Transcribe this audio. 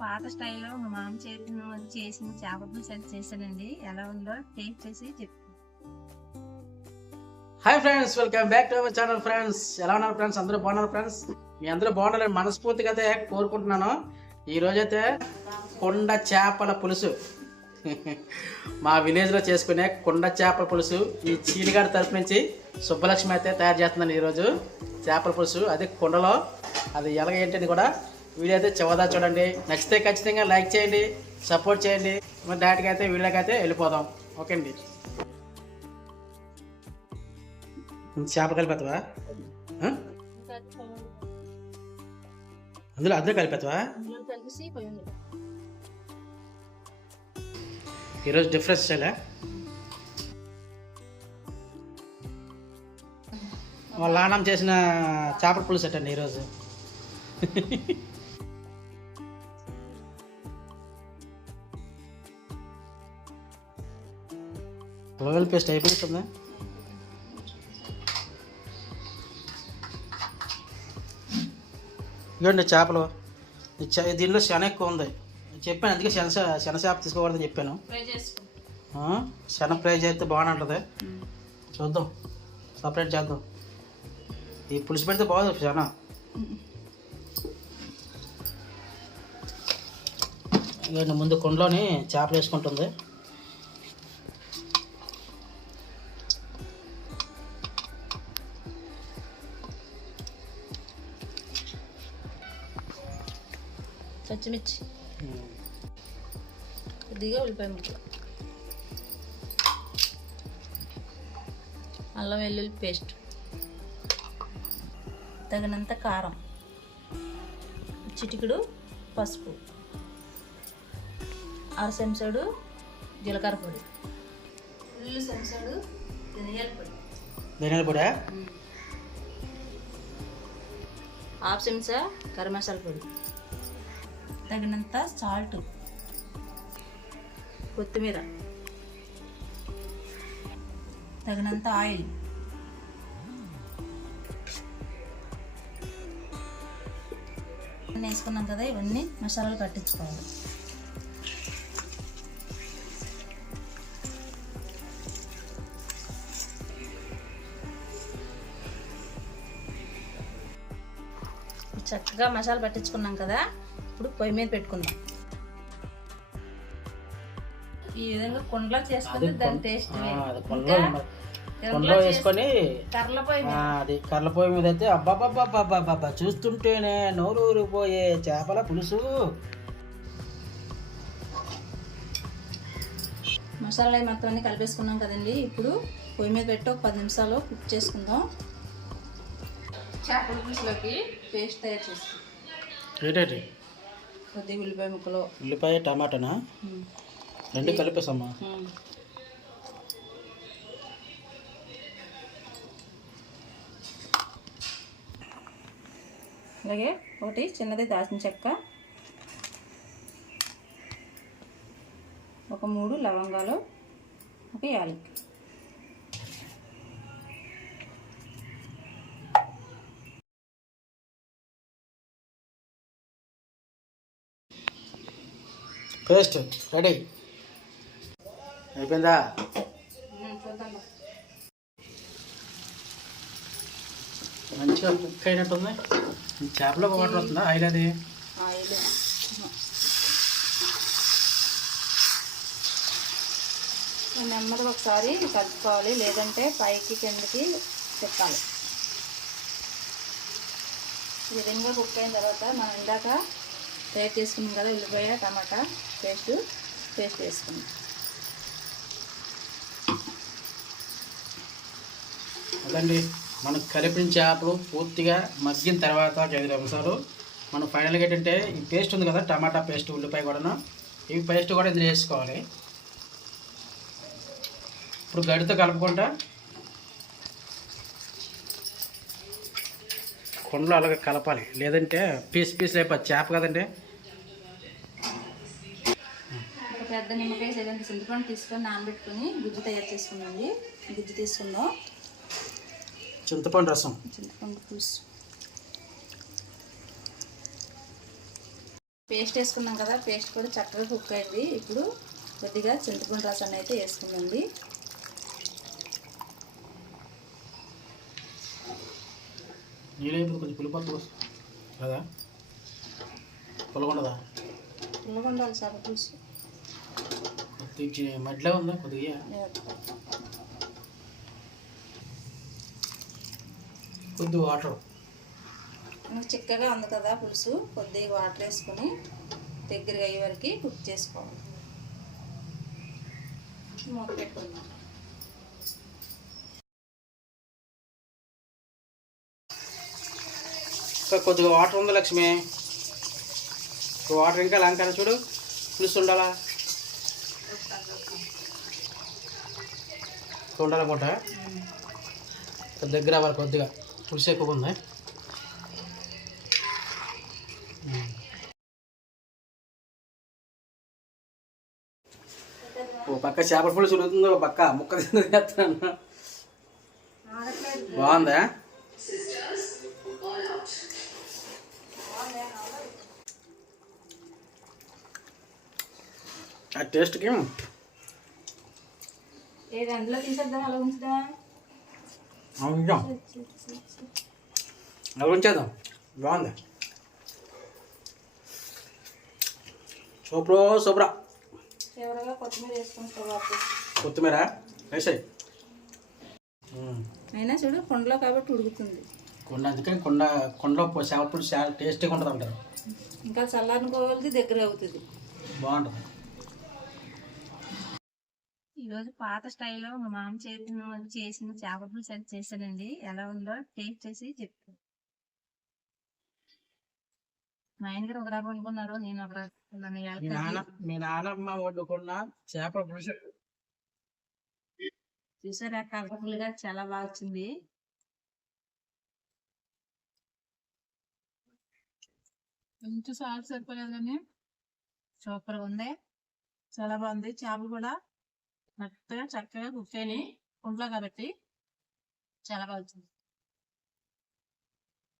పాత స్టైల్లో మా మామ చేతి చేసిన చేప పులుసు అది చేశానండి ఎలా ఉందో టేస్ట్ చేసి చెప్తాను hi friends welcome back to our channel friends ఎలా ఉన్నారు ఫ్రెండ్స్ అందరూ బాగున్నారు ఫ్రెండ్స్ మీ అందరూ బాగున్నారని మనస్ఫూర్తిగా అయితే కోరుకుంటున్నాను. ఈ రోజైతే కొండ చేపల పులుసు. మా విలేజ్లో చేసుకునే కొండ చేపల పులుసు ఈ చీలిగాడి తరపు నుంచి సుబ్బలక్ష్మి అయితే తయారు చేస్తున్నాను ఈరోజు. చేపల పులుసు అది కొండలో అది ఎలాగ ఏంటని కూడా వీడియో అయితే చివదా చూడండి. నచ్చితే ఖచ్చితంగా లైక్ చేయండి సపోర్ట్ చేయండి. మరి డైరెక్ట్గా అయితే వీడియోకి అయితే వెళ్ళిపోదాం. ఓకే అండి. చేప కలిపెత్తవా? అందులో అందులో కలిపెత్తవా? ఈరోజు డిఫరెన్స్ స్టైలా వాళ్ళ ఆనం చేసిన చేపల పులుసు అట్టండి ఈరోజు? ఉల్లగల్ పేస్ట్ అయిపోతుందా? ఇవ్వండి చేపలు. దీనిలో శన ఎక్కువ ఉంది. చెప్పాను అందుకే శన శన చేప తీసుకోకూడదని చెప్పాను. శన ఫ్రై చేస్తే బాగానే ఉంటుంది చూద్దాం. సపరేట్ చేద్దాం. ఈ పులుసు పెడితే బాగుంది శన ఇవ్వండి ముందు కుండలోని చేపలు వేసుకుంటుంది. పచ్చిమిర్చి. కొద్దిగా ఉల్లిపాయ ముక్కలు అల్లం వెల్లుల్లి పేస్ట్. తగినంత కారం. చిటికెడు పసుపు. అర చెంచాడు జీలకర్ర పొడి. ఉల్లి చెంచాడు ధనియాల పొడి. ధనియాల పొడి? హాఫ్ చెంచా గరం మసాలా పొడి. తగినంత సాల్ట్. కొత్తిమీర. తగినంత ఆయిల్. వేసుకున్నాం కదా ఇవన్నీ మసాలాలు పట్టించుకోవాలి. చక్కగా మసాలా పట్టించుకున్నాం కదా ఇప్పుడు పొయ్యి మీద పెట్టుకుందాం. ఈ విధంగా కుండలో చేసుకుంటే దాని టేస్ట్ కుండలో వేసుకొని అది కర్ల పొయ్యి మీద అయితే అబ్బాబ్బాబ్బాబ్బాబ్బా చూస్తుంటేనే నోరు ఊరిపోయే చేపల పులుసు. మసాలా మొత్తం అన్ని కలిపేసుకున్నాం కదండి. ఇప్పుడు పొయ్యి మీద పెట్టి ఒక పది నిమిషాలు కుక్ చేసుకుందాం. చేపల పులుసులోకి పేస్ట్ తయారు చేసుకుందాం. ఉల్లిపాయ ముక్కలు. ఉల్లిపాయ టమాటానా? రెండు కలిపేసమ్మా. అలాగే ఒకటి చిన్నది దాల్చిన చెక్క. ఒక మూడు లవంగాలు ఒక యాలక్కి. Paste ready. అయిపోయిందా? మంచిగా కుక్ అయినట్టుంది. ఈ చేపలో వాటర్ వస్తుందా? ఆయిల్ అది? నెమ్మదిగా ఒకసారి కలుపుకోవాలి. లేదంటే పైకి కిందకి తిప్పాలి. ఈ విధంగా కుక్ అయిన తర్వాత మనం ఇందాక తయారు చేసుకున్నాం కదా ఉల్లిపాయ టమాటా. పేస్ట్ పేస్ట్ వేసుకున్నాం అదండి మనం కలిపిన చేపలు పూర్తిగా మగ్గిన తర్వాత ఒక ఐదు నిమిషాలు. మనం ఫైనల్గా ఏంటంటే ఈ పేస్ట్ ఉంది కదా టమాటా పేస్ట్ ఉల్లిపాయ కూడాను. ఈ పేస్ట్ కూడా ఇందులో వేసుకోవాలి. ఇప్పుడు గడితో కలుపుకుంటా. కొండలో అలాగే కలపాలి. లేదంటే పీస్ పీస్ అయిపోయి చేప కదండి. పెద్ద నిమ్మకాయ సగం చింతపండు తీసుకొని నానబెట్టుకొని గుజ్జు తయారు చేసుకున్నాండి గుజ్జు తీసుకుందాం. చింతపండు రసం. చింతపండు పులుసు. పేస్ట్ వేసుకున్నాం కదా పేస్ట్ కూడా చక్కగా కుక్ అయింది. ఇప్పుడు కొద్దిగా చింతపండు రసాన్ని అయితే వేసుకుందండి కొంచెం పులిపత్తు కదా? పులగొండదా? పుల్లగా ఉండాలి చేప పులుసు. కొద్దిగా మడ్లో ఉందా కొద్దిగా? కొద్ది వాటర్. చిక్కగా ఉంది కదా పులుసు. కొద్దిగా వాటర్ వేసుకొని దగ్గరగా అయ్యే వరకు కుక్ చేసుకోవాలి. మూత పెట్టుకుందాం. ఇంకా కొద్దిగా వాటర్ ఉంది లక్ష్మి. వాటర్ ఇంకా లంకాన చూడు. పులుసు ఉండాలా? ఉండాలన్నమాట కొద్ది దగ్గర అవ్వాలి కొద్దిగా పులుసు ఎక్కువ ఉంది. ఓ పక్క చేపల పులుసు ఉడుకుతుంది ఓ పక్క ముక్క తినేస్తాను బాగుందా? ఆ టేస్ట్కి ఏది అందులో తీసేద్దాం? అలా ఉంచుదాం ఉంచాం అలా ఉంచేద్దాం. బాగుంది. సూపర్ సూపరా. చివరగా కొత్తిమీర చేసి. కొత్తిమీర? వేసాయి. అయినా చూడు కొండలో కాబట్టి ఉడుకుతుంది. కొండ అందుకని కొండ కొండలో చేపప్పుడు చాలా టేస్టీగా ఉంటుంది అంటారు ఇంకా చల్లారుకోవాలి దగ్గర అవుతుంది. బాగుంటుంది. ఈరోజు పాత స్టైల్లో మా మామ చేసిన చేసిన చేప పులుసు అది చేశానండి. ఎలా ఉందో టేస్ట్ చేసి చెప్తాను. మా ఆయన గారు ఒక రకం అనుకున్నారు నేను ఒక రకం మీ అనుకున్నాను. నాన్న మీ నాన్నమ్మ వండుకున్న చేపల పులుసు. చూసారా కలర్ఫుల్గా చాలా బాగా వచ్చింది. కొంచెం సాల్ట్ సరిపోలేదు కానీ సూపర్గా ఉంది. చాలా బాగుంది. చేపలు కూడా మెత్తగా చక్కగా కుక్ అయినాయి కుంట్లో కాబట్టి చాలా బాగుంటుంది